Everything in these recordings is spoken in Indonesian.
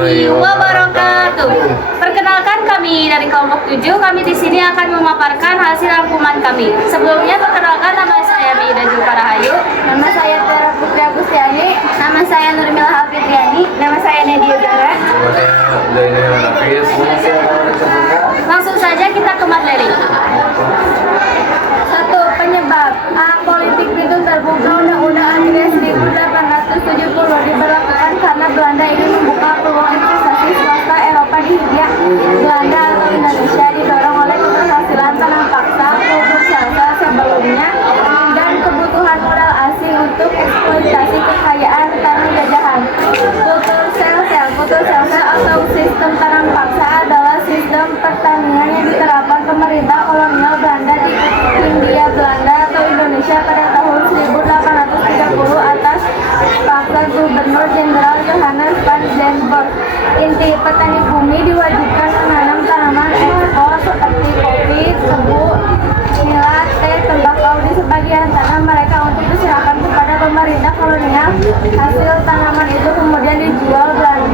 warahmatullahi wabarakatuh. Perkenalkan, kami dari kelompok 7. Kami di sini akan memaparkan hasil rangkuman kami. Sebelumnya perkenalkan, nama saya Mida Julfa Rahayu. Nama saya Tiara Putri Agustiani. Nama saya Nurmila Hafidriani. Nama saya Nadia Zara. Nama saya Zainal Nafis. Langsung saja kita ke materi. 1. Penyebab politik itu terbuka. Undang-Undang Anti 1870 diberlakukan karena Belanda ingin membuka peluang investasi swasta Eropa di Hindia Belanda atau Indonesia, didorong oleh keberhasilan tanam paksa, kultur selsa sebelumnya, dan kebutuhan modal asing untuk eksploitasi kekayaan tanah jajahan. Kultur selsa atau sistem tanam paksa adalah sistem pertanian yang diterapkan pemerintah kolonial Belanda di Hindia Belanda atau Indonesia pada tahun 1830 atas paksa Gubernur Jenderal Johannes van den Burg. Inti petani bumi diwajibkan menanam tanaman ekspor seperti kopi, tebu, nila, teh, tembakau di sebagian tanah mereka untuk diserahkan kepada pemerintah kolonial. Hasil tanaman itu kemudian dijual Belanda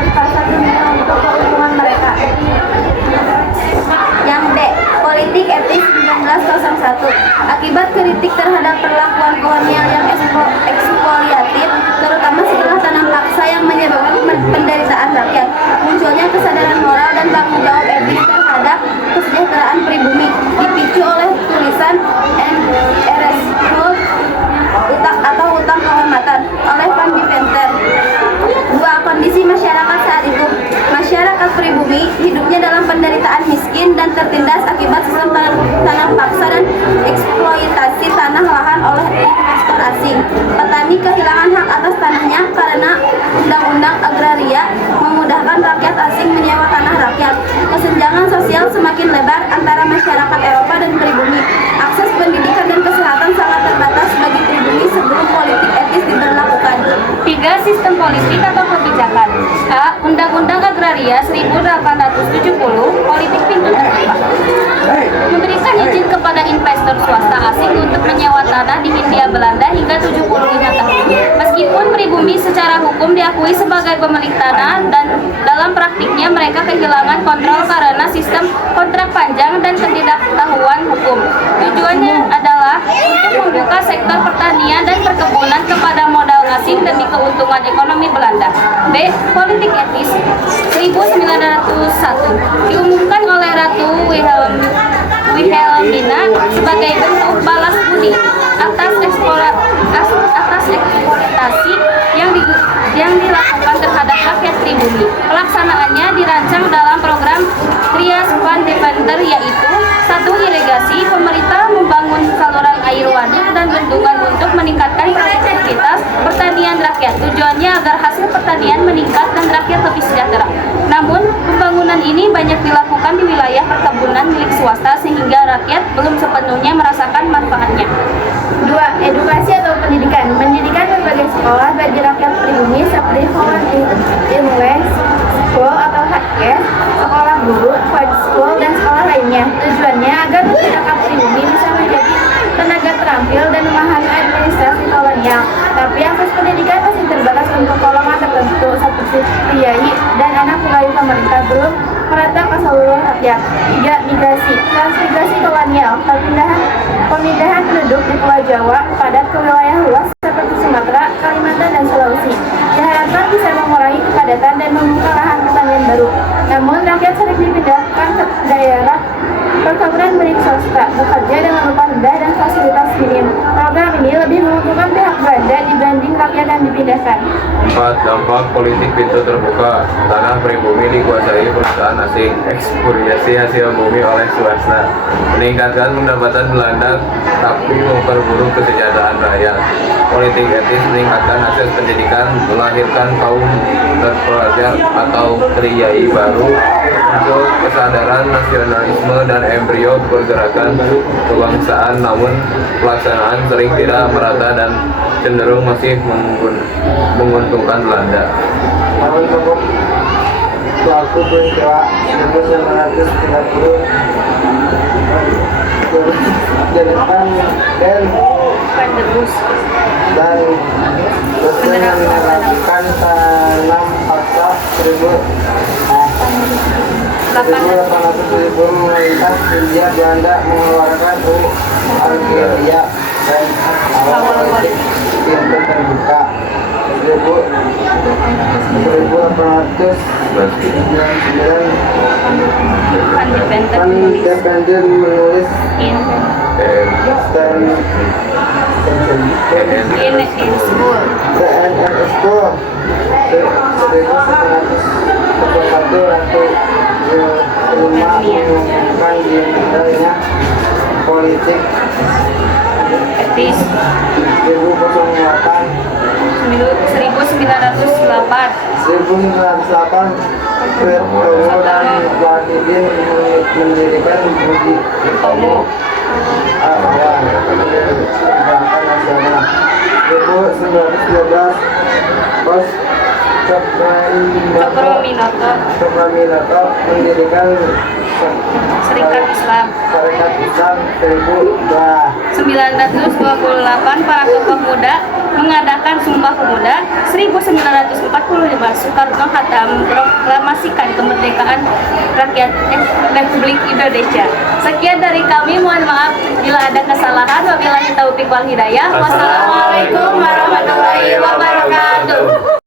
di pasar dunia untuk keuntungan mereka. Yang B. Politik etis 1901. Akibat kritik terhadap perlakuan kolonial yang ekspoliatif, terutama setelah tanam paksa yang menyebabkan penderitaan rakyat, munculnya kesadaran moral dan tanggung jawab etis terhadap kesejahteraan pribumi, dipicu oleh tulisan N.R.S. Utang Kehormatan oleh Van Deventer. 2. Kondisi masyarakat saat itu. Masyarakat pribumi hidupnya dalam penderitaan, miskin, dan tertindas akibat sistem tanam paksa dan eksploitasi tanah lahan oleh investor asing. Petani kehilangan hak atas tanahnya karena undang-undang agraria memudahkan rakyat asing menyewa tanah rakyat. Kesenjangan sosial semakin lebar antara masyarakat Eropa dan pribumi. Akses pendidikan dan kesehatan sangat terbatas bagi pribumi sebelum politik etis diberlakukan. 3. Sistem politik atau kebijakan. A. Undang-Undang Agraria 1870, politik pintu terbuka. Memberikan izin kepada investor swasta asing untuk menyewa tanah di Hindia Belanda hingga 75 tahun. Meskipun pribumi secara hukum diakui sebagai pemilik tanah, dan dalam praktiknya mereka kehilangan kontrol karena sistem kontrak panjang dan ketidaktahuan hukum. Tujuannya adalah untuk membuka sektor pertanian dan perkebunan kepada modal asing demi keuntungan ekonomi Belanda. B. Politik etis 1901 diumumkan oleh Ratu Wilhelmina sebagai bentuk balas budi atas eksploitasi yang dilakukan terhadap rakyat pribumi. Pelaksanaannya dirancang dalam program Trias Van Deventer, yaitu 1. Irigasi. Pemerintah membangun saluran air waduk dan bendungan untuk meningkatkan produktivitas pertanian rakyat. Tujuannya agar hasil pertanian meningkat dan rakyat lebih sejahtera. Namun, pembangunan ini banyak dilakukan di wilayah perkebunan milik swasta sehingga rakyat belum sepenuhnya merasakan manfaatnya. 2. Edukasi atau pendidikan. Mendirikan berbagai sekolah bagi rakyat pribumi seperti Holland Inland School atau HKS, sekolah guru, White School, dan sekolah lainnya. Tujuannya agar masyarakat pribumi bisa menjadi tenaga terampil dan memahami administrasi kolonial. Tapi akses pendidikan masih terbatas untuk golongan tertentu seperti priai dan anak pegawai pemerintah, belum merata ke seluruh rakyat. 3. Migrasi. Transmigrasi kolonial. Pemindahan penduduk di Pulau Jawa padat ke wilayah luas seperti Sumatera, Kalimantan, dan Sulawesi diharapkan bisa mengurangi kepadatan dan membuka lahan pertanian baru. Namun rakyat sering dipindahkan ke daerah perkebunan milik swasta, bekerja dengan upah rendah dan fasilitas minim. Program ini lebih menguntungkan pihak Belanda dibanding rakyat yang dipindahkan. 4. Dampak politik pintu terbuka. Tanah pribumi dikuasai perusahaan asing. Ekspropriasi hasil bumi oleh swasta. Meningkatkan pendapatan Belanda tapi memperburuk kesejahteraan rakyat. Politik etis meningkatkan akses pendidikan, melahirkan kaum terpelajar atau priai baru, muncul kesadaran nasionalisme dan embrio pergerakan kebangsaan, namun pelaksanaan sering tidak merata dan cenderung masih menguntungkan Belanda. Namun untuk pelaku peristiwa 1930 Jonathan dan resmi melakukan tanam paksa memerintah Hindia Belanda mengeluarkan Algeria dan awal politik pintu terbuka 1899 Independen menulis TNS School. TNS School 1941 Ratu Wilma mengumumkan dimulainya politik Etis 1908 Bertemu dan Wahidin mendirikan Budi Utomo awal Gerakan Nasional 1912 Bos Cokroaminoto mendirikan Serikat Islam. Serikat Islam 1928 para tokoh muda mengadakan Sumpah Pemuda. 1945 Soekarno Hatta memproklamasikan kemerdekaan rakyat Republik Indonesia. Sekian dari kami, mohon maaf bila ada kesalahan. Wabillahi taufiq wal hidayah. Wassalamualaikum warahmatullahi wabarakatuh.